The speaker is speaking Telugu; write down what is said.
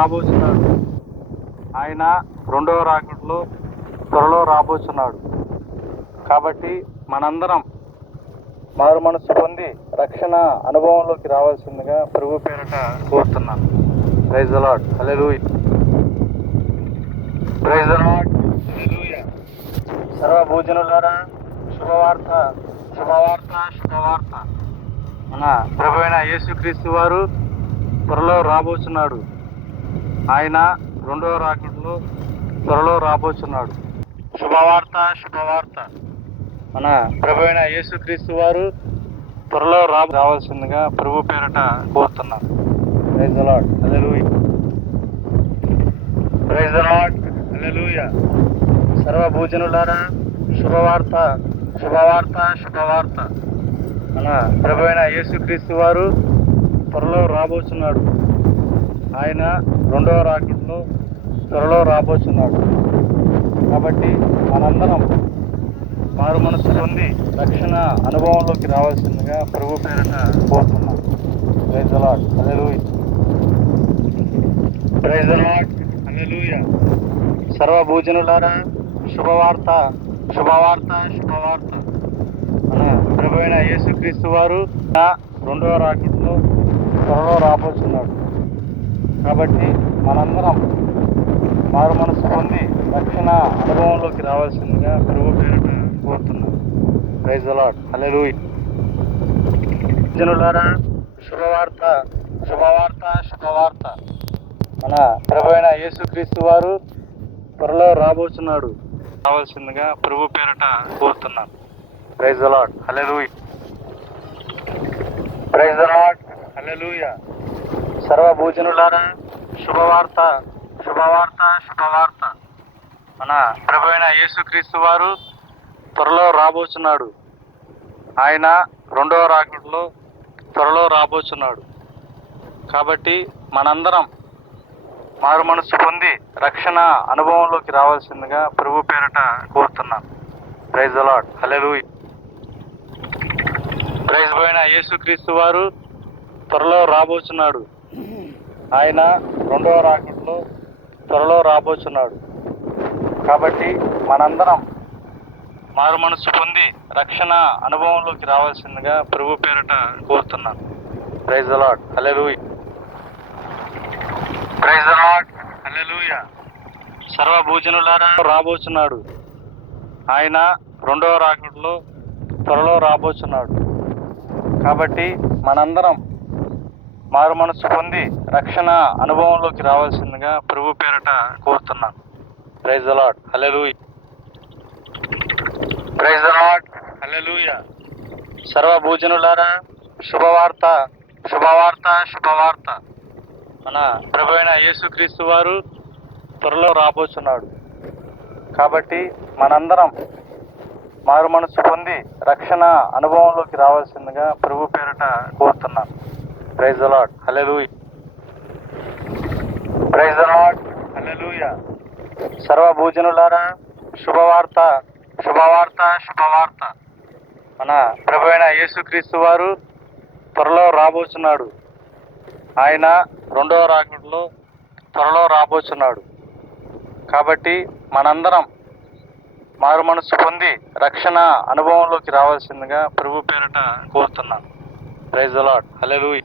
రాబోతున్నాడు. ఆయన రెండవ రాకడలో త్వరలో రాబోతున్నాడు. కాబట్టి మనందరం మారు మనసు పొంది రక్షణ అనుభవంలోకి రావాల్సిందిగా ప్రభు పేరట కోరుతున్నాను. Praise the Lord. Hallelujah. Praise the Lord. Hallelujah. సర్వభూజనులారా, శుభవార్త శుభవార్త శుభవార్త. మన ప్రభు అయిన యేసుక్రీస్తు వారు త్వరలో రాబోతున్నాడు. ఆయన రెండవ రాకడలో త్వరలో రాబోతున్నాడు. శుభవార్త శుభవార్త. మన ప్రభు అయిన యేసుక్రీస్తు వారు త్వరలో రావాల్సిందిగా ప్రభు పేరట కోరుతున్నాను. Praise the Lord. Hallelujah. Praise the Lord. Hallelujah. సర్వభూజనులారా, శుభవార్త శుభవార్త శుభవార్త. మన ప్రభు అయిన యేసుక్రీస్తు వారు త్వరలో రాబోతున్నాడు. ఆయన రెండవ రాకడలో త్వరలో రాబోతున్నాడు. కాబట్టి మనందరం మారు మనసు పొంది రక్షణ అనుభవంలోకి రావాల్సిందిగా ప్రభు పేరట కోరుతున్నాం. Praise the Lord. Hallelujah. Praise the Lord. Hallelujah. సర్వభూజనులారా, శుభవార్త శుభవార్త శుభవార్త. మన ప్రభు అయిన యేసుక్రీస్తు వారు రెండవ రాకడలో త్వరలో రాబోతున్నాడు. కాబట్టి మనందరం మారు మనసు పొంది రక్షణ అనుభవంలోకి రావాల్సిందిగా ప్రభు పేరట కోరుతున్నాం. Praise the Lord. హల్లెలూయా. జనులారా, శుభవార్త శుభవార్త శుభవార్త. మన ప్రభు అయిన యేసుక్రీస్తు వారు త్వరలో రాబోతున్నాడు. రావాల్సిందిగా ప్రభు పేరట కోరుతున్నాను. Praise the Lord. Hallelujah. Praise the Lord. Hallelujah. సర్వభూజనులారా, శుభవార్త శుభవార్త శుభవార్త. మన ప్రభు అయిన యేసుక్రీస్తు వారు త్వరలో రాబోతున్నాడు. ఆయన రెండవ రాకడలో త్వరలో రాబోతున్నాడు. కాబట్టి మనందరం మారు మనసు పొంది రక్షణ అనుభవంలోకి రావాల్సిందిగా ప్రభు పేరట కోరుతున్నాను. Praise the Lord. Hallelujah. Praise అయిన యేసుక్రీస్తు వారు త్వరలో రాబోతున్నాడు. ఆయన రెండవ రాకడలో త్వరలో రాబోతున్నాడు. కాబట్టి మనందరం మారు మనసు పొంది రక్షణ అనుభవంలోకి రావాల్సిందిగా ప్రభు పేరట కోరుతున్నాను. Praise the Lord. Hallelujah. Praise the Lord. Hallelujah. సర్వభూజనులారా, రాబోతున్నాడు. ఆయన రెండవ రాకడలో త్వరలో రాబోతున్నాడు. కాబట్టి మనందరం మారు మనసు పొంది రక్షణ అనుభవంలోకి రావాల్సిందిగా ప్రభు పేరట కోరుతున్నాను. Praise the Lord. Hallelujah. Praise the Lord. Hallelujah. సర్వభూజనులారా, శుభవార్త శుభవార్త శుభవార్త. మన ప్రభు అయిన యేసుక్రీస్తు వారు త్వరలో రాబోతున్నాడు. కాబట్టి మనందరం మారు మనసు పొంది రక్షణ అనుభవంలోకి రావాల్సిందిగా ప్రభు పేరట కోరుతున్నాను. Praise the Lord. Hallelujah. Praise the Lord. Hallelujah. సర్వభూజనులారా, శుభవార్త శుభవార్త శుభవార్త. మన ప్రభు అయిన యేసుక్రీస్తు వారు త్వరలో రాబోతున్నాడు. ఆయన రెండవ రాకడలో త్వరలో రాబోతున్నాడు. కాబట్టి మనందరం మారు మనసు పొంది రక్షణ అనుభవంలోకి రావాల్సిందిగా ప్రభు పేరట కోరుతున్నాను. Praise the Lord. హల్లెలూయా.